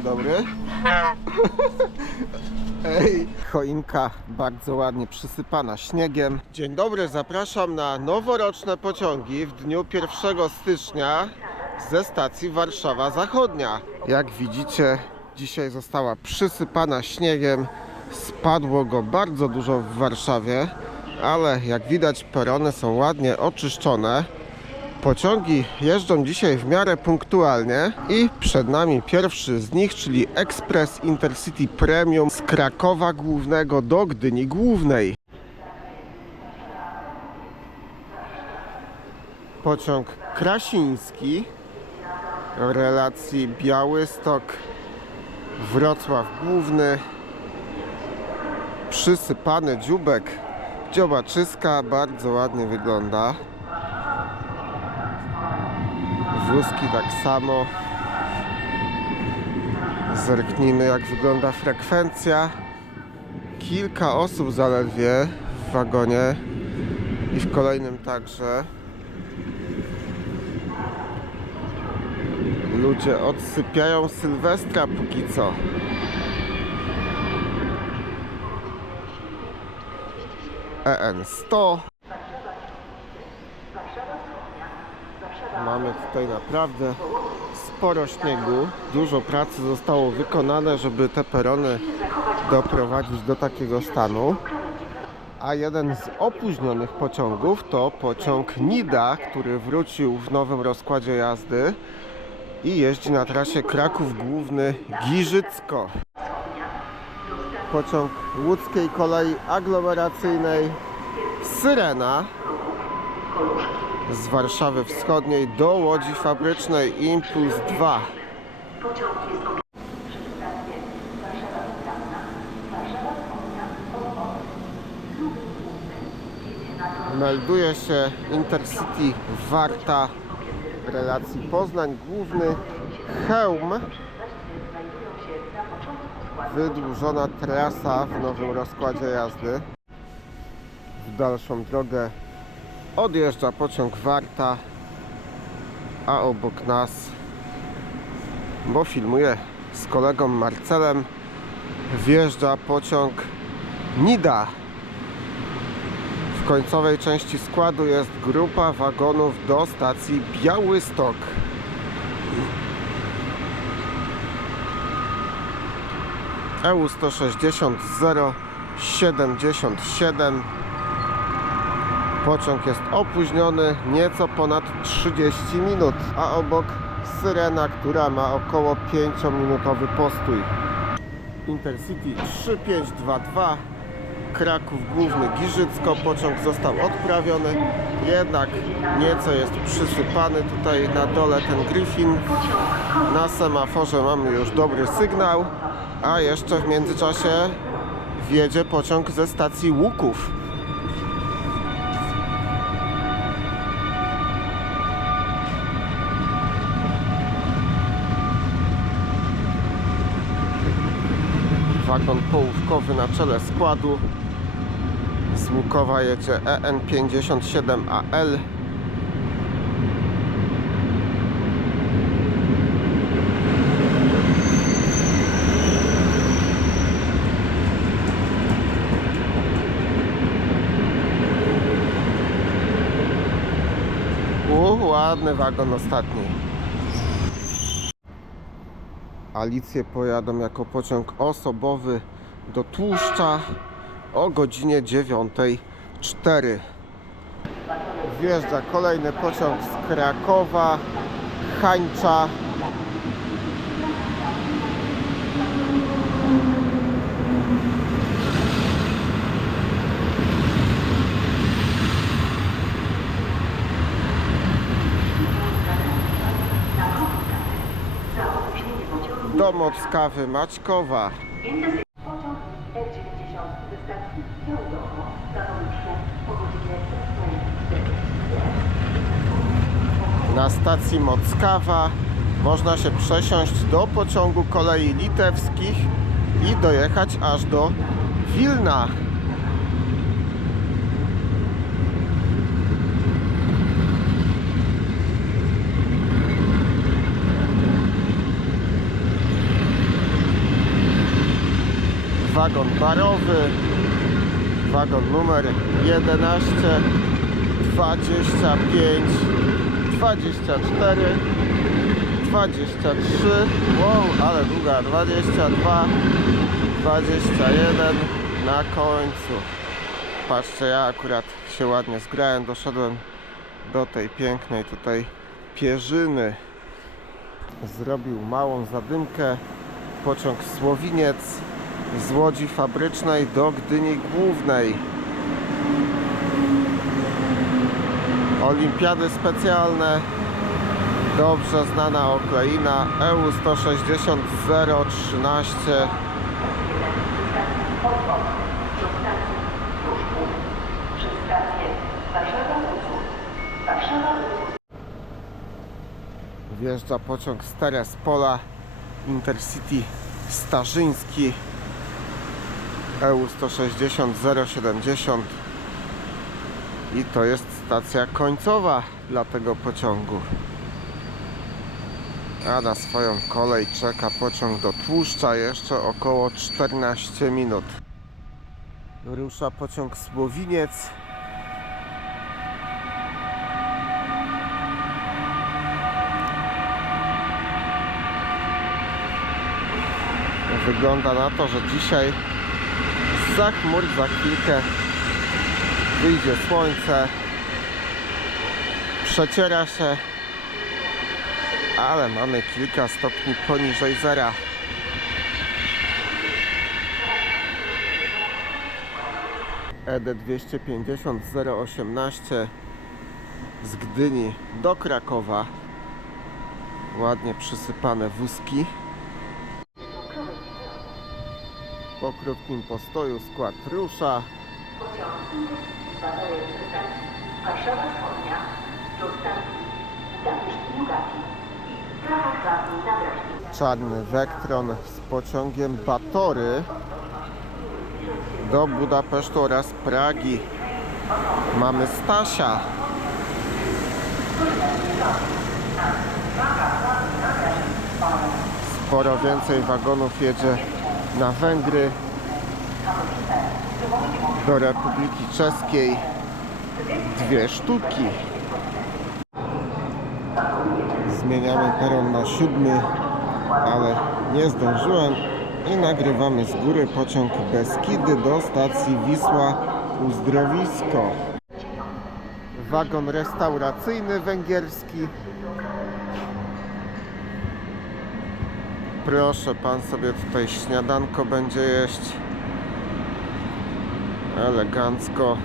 Dzień dobry. Ej, choinka bardzo ładnie przysypana śniegiem. Dzień dobry, zapraszam na noworoczne pociągi w dniu 1 stycznia ze stacji Warszawa Zachodnia. Jak widzicie, dzisiaj została przysypana śniegiem. Spadło go bardzo dużo w Warszawie, ale jak widać perony są ładnie oczyszczone. Pociągi jeżdżą dzisiaj w miarę punktualnie i przed nami pierwszy z nich, czyli Express Intercity Premium z Krakowa Głównego do Gdyni Głównej. Pociąg Krasiński relacji Białystok Wrocław Główny przysypany dziubek dziobaczyska bardzo ładnie wygląda wózki tak samo. Zerknijmy jak wygląda frekwencja. Kilka osób zaledwie w wagonie i w kolejnym także. Ludzie odsypiają Sylwestra póki co. EN 100 Mamy tutaj naprawdę sporo śniegu. Dużo pracy zostało wykonane, żeby te perony doprowadzić do takiego stanu. A jeden z opóźnionych pociągów to pociąg Nida, który wrócił w nowym rozkładzie jazdy i jeździ na trasie Kraków Główny Giżycko. Pociąg łódzkiej kolei aglomeracyjnej Syrena z Warszawy Wschodniej do Łodzi Fabrycznej Impuls 2. Melduje się Intercity Warta relacji Poznań Główny Chełm. Wydłużona trasa w nowym rozkładzie jazdy. W dalszą drogę odjeżdża pociąg Warta, a obok nas, bo filmuję z kolegą Marcelem, wjeżdża pociąg Nida. W końcowej części składu jest grupa wagonów do stacji Białystok. EU 160 077 Pociąg jest opóźniony nieco ponad 30 minut, a obok Syrena, która ma około 5-minutowy postój. Intercity 3522 Kraków Główny Giżycko. Pociąg został odprawiony, jednak nieco jest przysypany tutaj na dole ten Griffin. Na semaforze mamy już dobry sygnał, a jeszcze w międzyczasie wjedzie pociąg ze stacji Łuków. Wagon połówkowy na czele składu. Z Łukowa jedzie E EN57AL. U, ładny wagon ostatni. Alicje pojadą jako pociąg osobowy do Tłuszcza o godzinie 9.04. Wjeżdża kolejny pociąg z Krakowa, Hańcza. Do Mockawy Maćkowa. Pociąg R90 ze stacji Białego stanowisko o godzinie 8.04. Na stacji Mockawa można się przesiąść do pociągu kolei litewskich i dojechać aż do Wilna. Wagon barowy, wagon numer 11, 25, 24, 23, wow, ale długa, 22, 21 na końcu. Patrzcie, ja akurat się ładnie zgrałem, doszedłem do tej pięknej tutaj pierzyny. Zrobił małą zadymkę pociąg Słowiniec z Łodzi Fabrycznej do Gdyni Głównej. Olimpiady specjalne, dobrze znana okleina EU 160 013 Przez stację Warszawa Uzów. Warszawa Uzów. Wjeżdża pociąg z Terespola Intercity Starzyński EU 160 070 i to jest stacja końcowa dla tego pociągu. A na swoją kolej czeka pociąg do Tłuszcza jeszcze około 14 minut. Rusza pociąg Słowiniec Wygląda na to, że dzisiaj za chmur za chwilkę wyjdzie słońce, przeciera się, ale mamy kilka stopni poniżej zera. ED 250 018 z Gdyni do Krakowa. Ładnie przysypane wózki. Po krótkim postoju skład rusza. Czarny Vectron z pociągiem Batory do Budapesztu oraz Pragi. Mamy Stasia. Sporo więcej wagonów jedzie na Węgry, do Republiki Czeskiej. Dwie sztuki. Zmieniamy peron na siódmy, ale nie zdążyłem i nagrywamy z góry pociąg Beskidy do stacji Wisła Uzdrowisko. Wagon restauracyjny węgierski. Proszę, pan sobie tutaj śniadanko będzie jeść. Elegancko.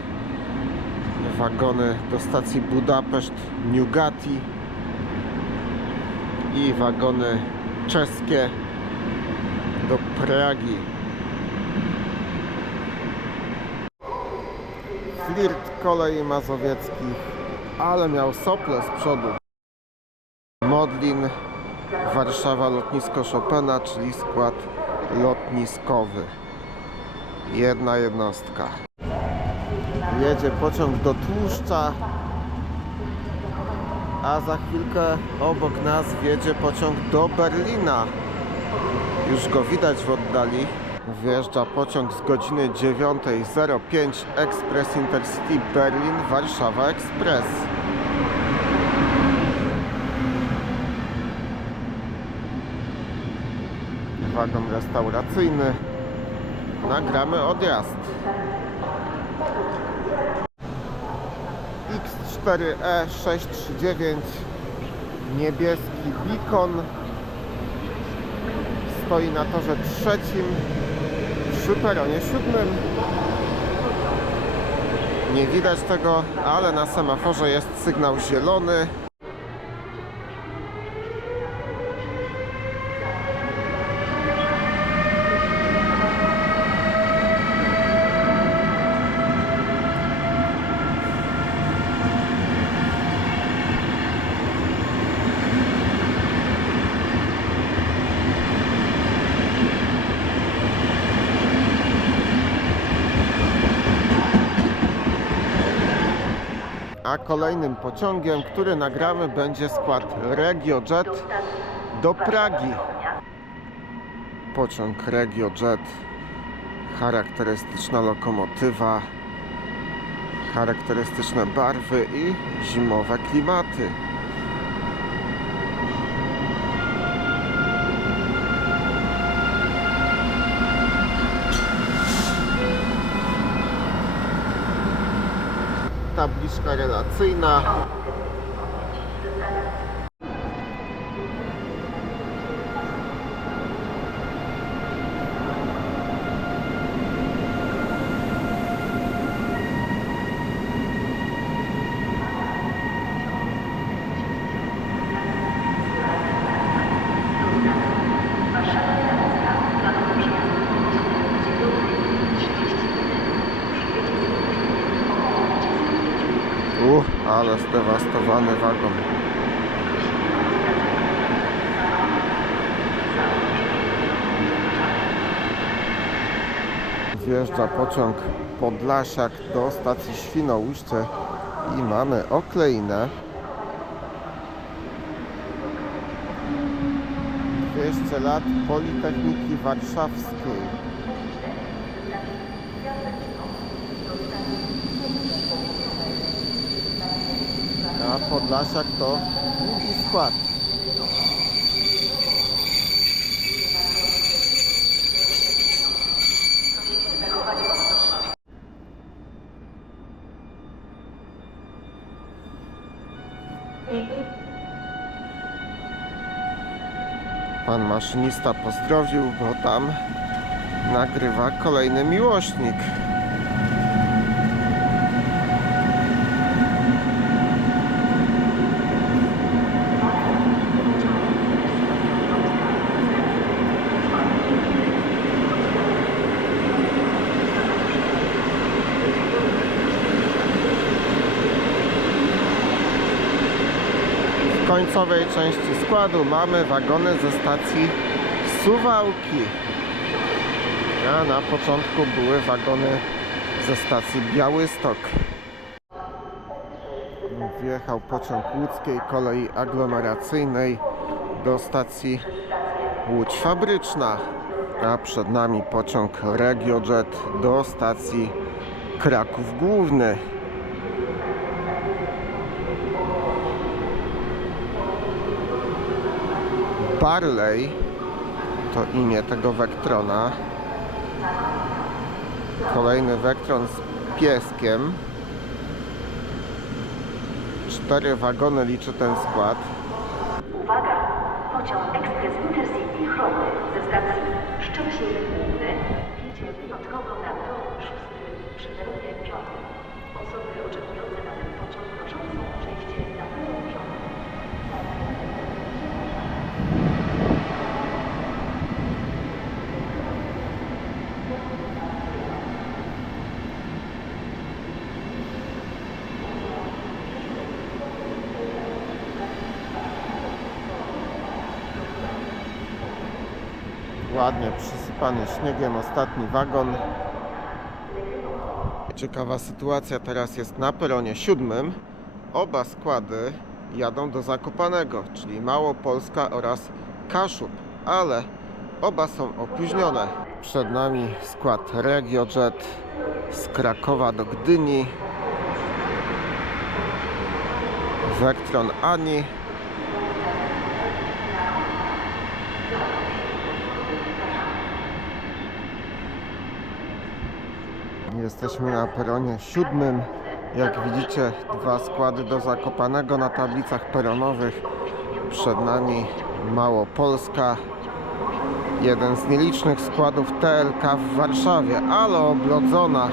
Wagony do stacji Budapeszt, Newgati i wagony czeskie do Pragi. Flirt kolei mazowieckich, ale miał sople z przodu. Modlin, Warszawa lotnisko Chopina, czyli skład lotniskowy. Jedna jednostka. Jedzie pociąg do Tłuszcza, a za chwilkę obok nas wjedzie pociąg do Berlina. Już go widać w oddali. Wjeżdża pociąg z godziny 9.05 Express Intercity Berlin Warszawa Express. Wagon restauracyjny. Nagramy odjazd. X4E639 niebieski beacon. Stoi na torze trzecim. Przy peronie siódmym. Nie widać tego, ale na semaforze jest sygnał zielony kolejnym pociągiem, który nagramy będzie skład RegioJet do Pragi. Pociąg RegioJet charakterystyczna lokomotywa, charakterystyczne barwy i zimowe klimaty. Tabliczka relacyjna. Ale zdewastowany wagon. Wjeżdża pociąg Podlasiak do stacji Świnoujście i mamy okleinę. 200 lat Politechniki Warszawskiej. A Podlasiak to długi skład. Pan maszynista pozdrowił, bo tam nagrywa kolejny miłośnik. W końcowej części składu mamy wagony ze stacji Suwałki. A na początku były wagony ze stacji Białystok. Wjechał pociąg łódzkiej kolei aglomeracyjnej do stacji Łódź Fabryczna. A przed nami pociąg RegioJet do stacji Kraków Główny. Barley to imię tego Vectrona. Kolejny Vectron z pieskiem. Cztery wagony liczy ten skład. Uwaga! Pociąg ekspres Intercity Chromy ze stacji Szczecin Główny jedzie wyjątkowo na tor szósty przy peronie piątym. Osoby oczekujące na ten pociąg proszą o przejście na peron piąty. Ładnie przysypany śniegiem ostatni wagon. Ciekawa sytuacja teraz jest na peronie siódmym. Oba składy jadą do Zakopanego, czyli Małopolska oraz Kaszub, ale oba są opóźnione. Przed nami skład RegioJet z Krakowa do Gdyni. Vectron Ani Jesteśmy na peronie siódmym. Jak widzicie, dwa składy do Zakopanego na tablicach peronowych. Przed nami Małopolska. Jeden z nielicznych składów TLK w Warszawie, ale oblodzona.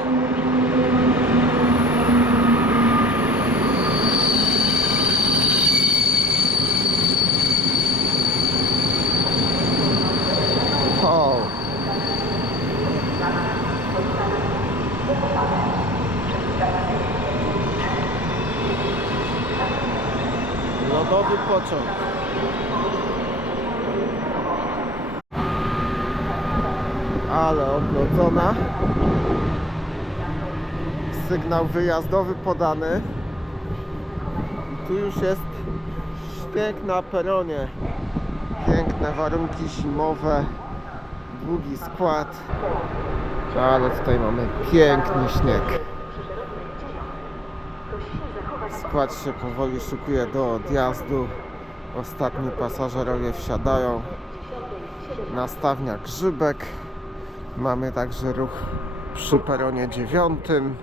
O, lodowy pociąg. Ale oblodzona. Sygnał wyjazdowy podany. I tu już jest śnieg na peronie. Piękne warunki zimowe. Długi skład. Ale tutaj mamy piękny śnieg. Skład się powoli szykuje do odjazdu. Ostatni pasażerowie wsiadają. Nastawnia Grzybek. Mamy także ruch przy peronie dziewiątym.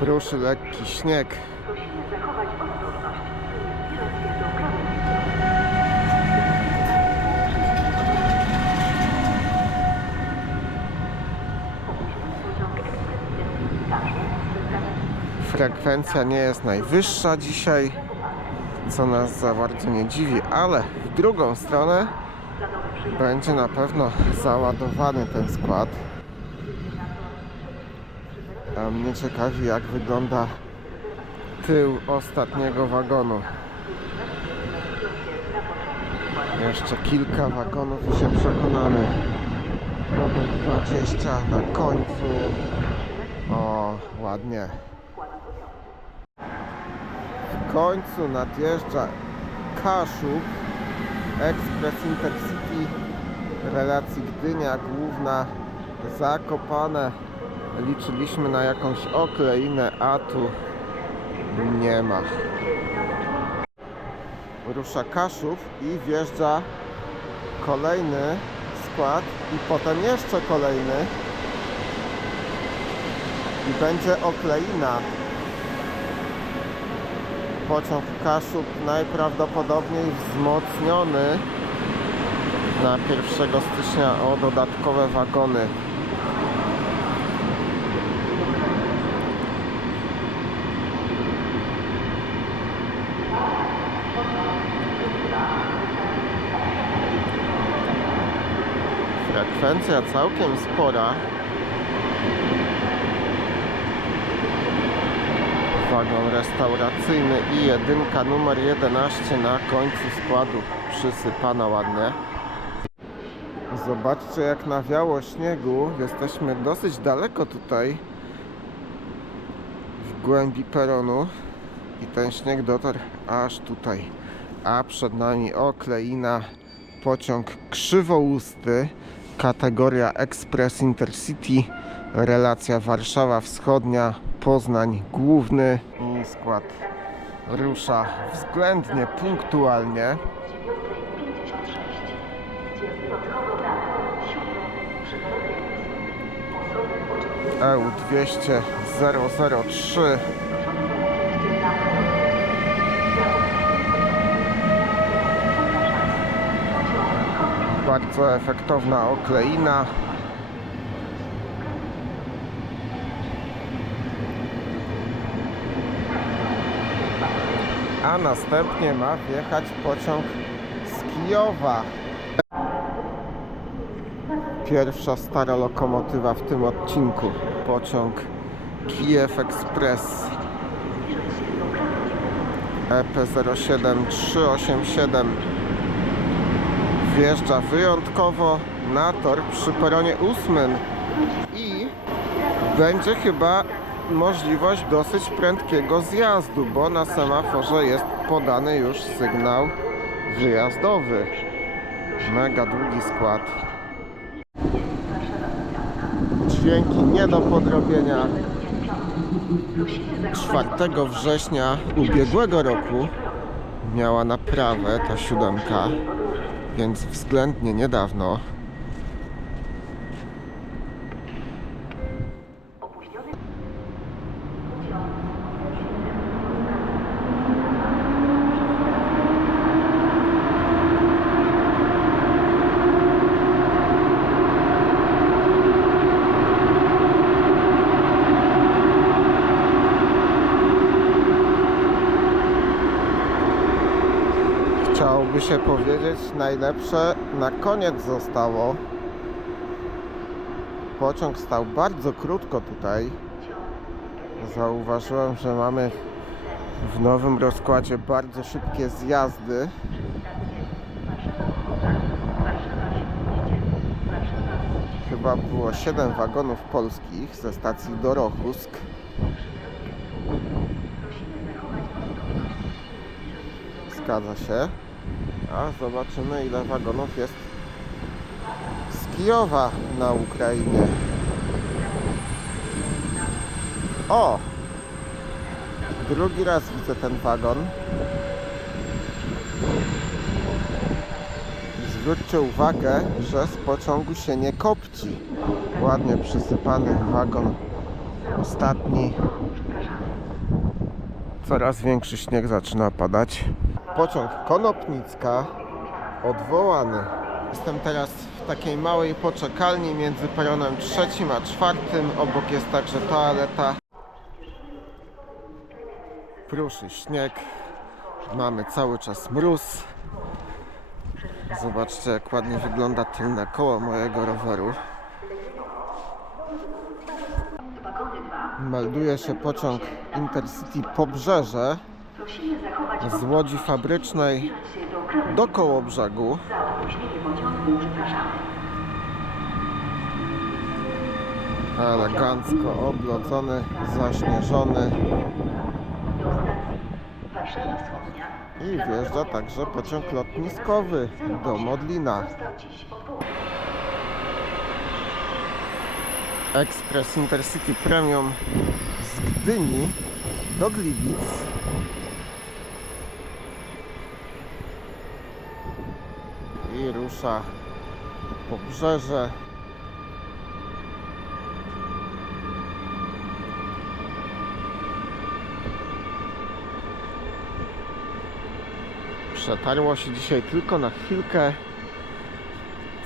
Pruszy lekki śnieg. Prosimy zachować ostrożność. Zbierać się do krawędzi. Opóźniony pociąg ekspres Intercity Warszawa ze stacji Frekwencja nie jest najwyższa dzisiaj, co nas za bardzo nie dziwi, ale w drugą stronę będzie na pewno załadowany ten skład. A mnie ciekawi, jak wygląda tył ostatniego wagonu. Jeszcze kilka wagonów i się przekonamy. Numer 20 na końcu. O, ładnie. Końcu nadjeżdża Kaszub, Express Intercity, relacji Gdynia Główna, Zakopane. Liczyliśmy na jakąś okleinę, a tu nie ma. Rusza Kaszub i wjeżdża kolejny skład i potem jeszcze kolejny i będzie okleina pociąg Kaszub najprawdopodobniej wzmocniony na 1 stycznia o dodatkowe wagony. Frekwencja całkiem spora. Wagon restauracyjny i jedynka numer 11 na końcu składu przysypana ładnie. Zobaczcie jak nawiało śniegu. Jesteśmy dosyć daleko tutaj w głębi peronu i ten śnieg dotarł aż tutaj. A przed nami okleina pociąg krzywousty kategoria Express Intercity relacja Warszawa Wschodnia Poznań Główny skład rusza względnie punktualnie 9.56. Idzie wyjątkowo na 7. przy peronie Osoby oczekują EU 200 Bardzo efektowna okleina. A następnie ma wjechać pociąg z Kijowa. Pierwsza stara lokomotywa w tym odcinku. Pociąg Kijew Express E EP07387 wjeżdża wyjątkowo na tor przy peronie 8 i będzie chyba możliwość dosyć prędkiego zjazdu, bo na semaforze jest podany już sygnał wyjazdowy. Mega długi skład. Dźwięki nie do podrobienia. 4 września ubiegłego roku miała naprawę ta siódemka, więc względnie niedawno. Opóźniony Chciałoby się powiedzieć, najlepsze na koniec zostało. Pociąg stał bardzo krótko tutaj. Zauważyłem, że mamy w nowym rozkładzie bardzo szybkie zjazdy. Chyba było 7 wagonów polskich ze stacji Dorochusk. Zgadza się. A zobaczymy ile wagonów jest z Kijowa na Ukrainie. O! Drugi raz widzę ten wagon. Zwróćcie uwagę, że z pociągu się nie kopci. Ładnie przysypany wagon. Ostatni. Coraz większy śnieg zaczyna padać. Pociąg Konopnicka odwołany. Jestem teraz w takiej małej poczekalni między peronem trzecim a czwartym. Obok jest także toaleta. Pruszy śnieg. Mamy cały czas mróz. Zobaczcie jak ładnie wygląda tylne koło mojego roweru. Wagony 2 Melduje się pociąg Intercity Pobrzeże z łodzi fabrycznej do Kołobrzegu. Elegancko oblodzony, zaśnieżony i wjeżdża także pociąg lotniskowy do Modlina. Express Intercity Premium z Gdyni do Gliwic. Rusza pobrzeże. Przetarło się dzisiaj tylko na chwilkę.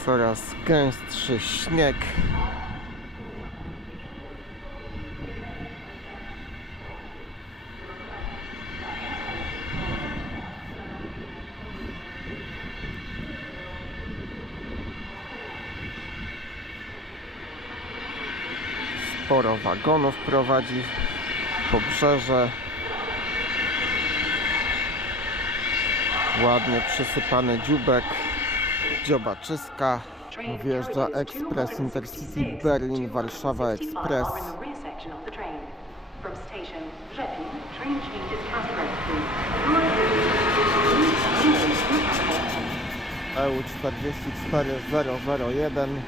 Coraz gęstszy śnieg. Sporo wagonów prowadzi pobrzeże. Ładnie przysypany dziubek, dziobaczyska. Wjeżdża Express Intercity Berlin Warszawa Express. EU 44001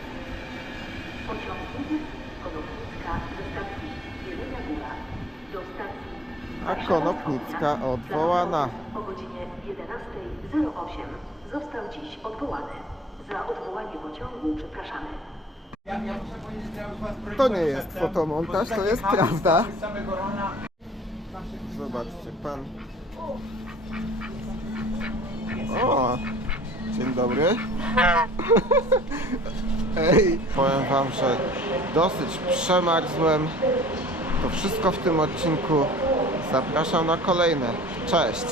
A Konopnicka odwołana. O godzinie 11.08 został dziś odwołany. Za odwołanie pociągu przepraszamy. To nie jest fotomontaż, to jest prawda. Zobaczcie pan. O, dzień dobry. Ej, powiem wam, że dosyć przemarzłem. To wszystko w tym odcinku. Zapraszam na kolejne. Cześć.